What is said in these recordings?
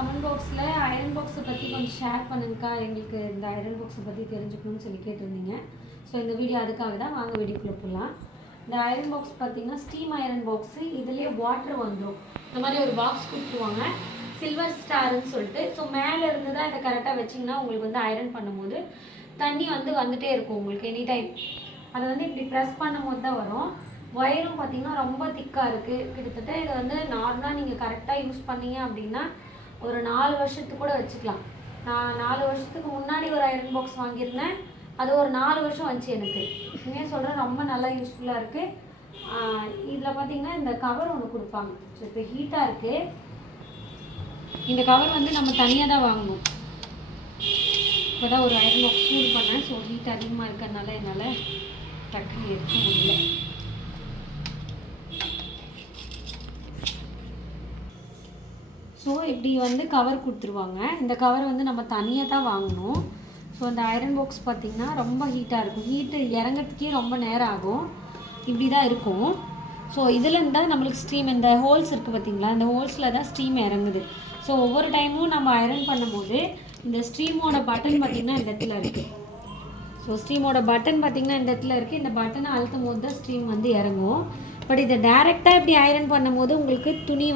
Comment பாக்ஸில் iron பாக்ஸை பற்றி கொஞ்சம் ஷேர் பண்ணுங்கக்கா, எங்களுக்கு இந்த அயரன் பாக்ஸை பற்றி தெரிஞ்சுக்கணும்னு சொல்லி கேட்டிருந்தீங்க. ஸோ இந்த வீடியோ அதுக்காக தான். வாங்க வீடியோக்குள்ளே போகலாம். இந்த அயரன் பாக்ஸ் பார்த்தீங்கன்னா ஸ்டீம் அயரன் பாக்ஸு. இதுலேயே வாட்டர் வந்துடும். இந்த மாதிரி ஒரு பாக்ஸ் கொடுத்துருவாங்க, சில்வர் ஸ்டார்ன்னு சொல்லிட்டு. ஸோ மேலே இருந்து தான் இதை கரெக்டாக வச்சிங்கன்னா உங்களுக்கு வந்து அயரன் பண்ணும்போது தண்ணி வந்துட்டே இருக்கும் உங்களுக்கு எனி டைம். அதை இப்படி ப்ரெஸ் பண்ணும் போது தான் வரும். ஒயரும் பார்த்திங்கன்னா ரொம்ப திக்காக இருக்குது. கிட்டத்தட்ட இதை நார்மலாக நீங்கள் கரெக்டாக யூஸ் பண்ணீங்க அப்படின்னா ஒரு 4 வருஷத்துக்கு கூட வச்சுக்கலாம். நான் 4 வருஷத்துக்கு முன்னாடி ஒரு அயரன் பாக்ஸ் வாங்கியிருந்தேன். அது ஒரு 4 வருஷம் வந்துச்சு எனக்கு. உண்மையாக சொல்கிறேன், ரொம்ப நல்லா யூஸ்ஃபுல்லாக இருக்குது. இதில் பார்த்திங்கன்னா இந்த கவர் ஒன்று கொடுப்பாங்க. ஸோ இப்போ ஹீட்டாக இருக்குது. இந்த கவர் நம்ம தனியாக தான் வாங்கணும். இப்போ தான் ஒரு அயரன் பாக்ஸ் சூடு பண்ணேன். ஸோ ஹீட் அதிகமாக இருக்கிறதுனால என்னால் டக்குன்னு எடுக்க முடியல. ஸோ இப்படி கவர் கொடுத்துருவாங்க. இந்த கவர் நம்ம தனியாக தான் வாங்கணும். ஸோ அந்த அயரன் பாக்ஸ் பார்த்திங்கன்னா ரொம்ப ஹீட்டாக இருக்கும். ஹீட்டு இறங்கிறதுக்கே ரொம்ப நேரம் ஆகும். இப்படி தான் இருக்கும். ஸோ இதில் இருந்தால் நம்மளுக்கு ஸ்டீம், இந்த ஹோல்ஸ் இருக்குது பார்த்திங்களா, இந்த ஹோல்ஸில் தான் ஸ்டீம் இறங்குது. ஸோ ஒவ்வொரு டைமும் நம்ம அயரன் பண்ணும்போது இந்த ஸ்டீமோட பட்டன் பார்த்திங்கன்னா இந்த இடத்துல இருக்குது. ஸோ ஸ்டீமோட பட்டன் பார்த்திங்கன்னா இந்த இடத்துல இருக்குது. இந்த பட்டனை அழுத்தும் போது தான் ஸ்டீம் இறங்கும். பட் இதை டைரெக்டாக இப்படி அயரன் பண்ணும்போது உங்களுக்கு துணி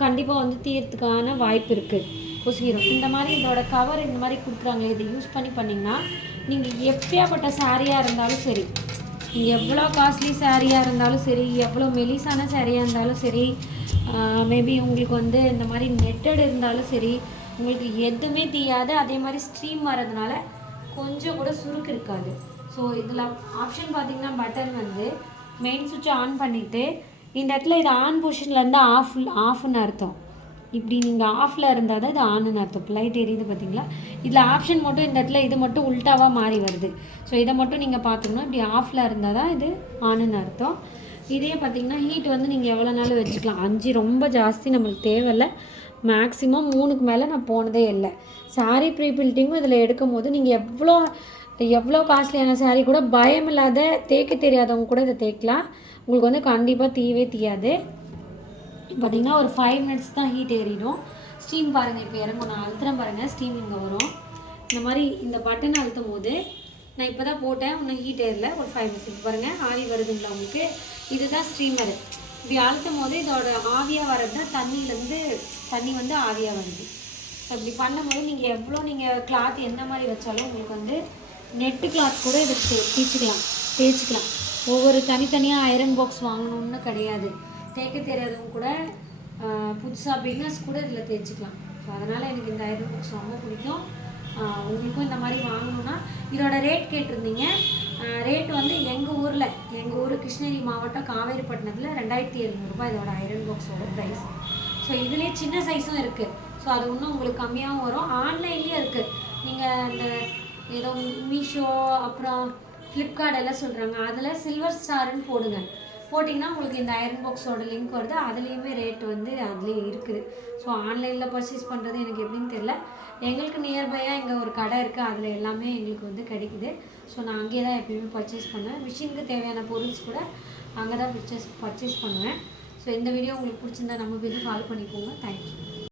கண்டிப்பாக தீர்த்துக்கான வாய்ப்பு இருக்குது. கொசுகிரும். இந்த மாதிரி இதோட கவர் இந்த மாதிரி கொடுக்குறாங்களே, இதை யூஸ் பண்ணிங்கன்னா நீங்கள் எப்படியாப்பட்ட சாரியாக இருந்தாலும் சரி, நீங்கள் எவ்வளோ காஸ்ட்லி சாரியாக இருந்தாலும் சரி, எவ்வளோ மெலிசான சாரியாக இருந்தாலும் சரி, மேபி உங்களுக்கு இந்த மாதிரி நெட்டட் இருந்தாலும் சரி, உங்களுக்கு எதுவுமே தீயாது. அதே மாதிரி ஸ்ட்ரீம் வரதுனால கொஞ்சம் கூட சுருக்கு இருக்காது. ஸோ இதில் ஆப்ஷன் பார்த்திங்கன்னா பட்டன் மெயின் சுவிட்சை ஆன் பண்ணிவிட்டு இந்த இடத்துல இது ஆன் பொசிஷனில் இருந்தால் ஆஃப்னு அர்த்தம். இப்படி நீங்கள் ஆஃபில் இருந்தால் தான் இது ஆனுன்னு அர்த்தம். இப்போ லைட் எரியுது பார்த்தீங்களா, இதில் ஆப்ஷன் மட்டும் இந்த இடத்துல இது மட்டும் உல்ட்டாவாக மாறி வருது. ஸோ இதை மட்டும் நீங்கள் பார்த்துக்கணும். இப்படி ஆஃபில் இருந்தால் தான் இது ஆனுன்னு அர்த்தம். இதே பார்த்திங்கன்னா ஹீட் நீங்கள் எவ்வளோ நாள் வச்சுக்கலாம். 5 ரொம்ப ஜாஸ்தி நம்மளுக்கு தேவையில்லை. மேக்ஸிமம் 3க்கு மேலே நான் போனதே இல்லை. சாரீ ப்ரீ பில்ட்டிங்கும் இதில் எடுக்கும் போது நீங்கள் எவ்வளோ காஸ்ட்லியான சாரீ கூட பயம் இல்லாத தேய்க்க தெரியாதவங்க கூட இதை தேய்க்கலாம். உங்களுக்கு கண்டிப்பாக தீயாது. பார்த்திங்கன்னா ஒரு 5 மினிட்ஸ் தான் ஹீட் ஏறிடும். ஸ்டீம் பாருங்கள், இப்போ இறங்கும். நான் அழுத்துறேன் பாருங்கள், ஸ்டீம் இங்கே வரும். இந்த மாதிரி இந்த பட்டன் அழுத்தும் போது நான் இப்போ தான் போட்டேன், இன்னும் ஹீட் ஏறல. ஒரு 5 மினிட்ஸ் பாருங்கள், ஆவி வருதுங்களா உங்களுக்கு. இதுதான் ஸ்டீமரு. இப்படி அழுத்தும் போது இதோட ஆவியாக வர்றது தான் தண்ணியிலேருந்து தண்ணி ஆவியாக வருது. இப்படி பண்ணும்போது நீங்கள் எவ்வளோ கிளாத் எந்த மாதிரி வச்சாலும் உங்களுக்கு நெட்டு கிளாத் கூட இதை தேய்ச்சிக்கலாம். ஒவ்வொரு தனித்தனியாக அயரன் பாக்ஸ் வாங்கணும்னு கிடையாது. தேய்க்க தெரியாதவங்க கூட, புதுசாக பிகினர்ஸ் கூட இதில் தேய்ச்சிக்கலாம். ஸோ அதனால் எனக்கு இந்த அயரன் பாக்ஸ் ரொம்ப பிடிக்கும். உங்களுக்கும் இந்த மாதிரி வாங்கணுன்னா இதோட ரேட் கேட்டிருந்தீங்க. ரேட் எங்கள் ஊர் கிருஷ்ணகிரி மாவட்டம் காவேரிப்பட்டினத்தில் 2700 ரூபாய் இதோட அயரன் பாக்ஸோட ப்ரைஸ். ஸோ இதுலேயே சின்ன சைஸும் இருக்குது. ஸோ அது இன்னும் உங்களுக்கு கம்மியாகவும் வரும். ஆன்லைன்லேயும் இருக்குது. நீங்கள் இந்த ஏதோ மீஷோ அப்புறம் ஃப்ளிப்கார்ட் எல்லாம் சொல்கிறாங்க, அதில் சில்வர் ஸ்டார்ன்னு போட்டிங்கன்னா உங்களுக்கு இந்த அயரன் பாக்ஸோட லிங்க் வருது. அதுலேயுமே ரேட் அதுலேயே இருக்குது. ஸோ ஆன்லைனில் பர்ச்சேஸ் பண்ணுறது எனக்கு எப்படின்னு தெரியல. எங்களுக்கு நியர்பையாக இங்கே ஒரு கடை இருக்குது, அதில் எல்லாமே எங்களுக்கு கிடைக்குது. ஸோ நான் அங்கேயே தான் எப்பயுமே பர்ச்சேஸ் பண்ணுவேன். மிஷினுக்கு தேவையான பொருள்ஸ் கூட அங்கே தான் பர்ச்சேஸ் பண்ணுவேன். ஸோ இந்த வீடியோ உங்களுக்கு பிடிச்சிருந்தா நம்ம வீடியோ ஃபாலோ பண்ணிக்கோங்க. தேங்க்யூ.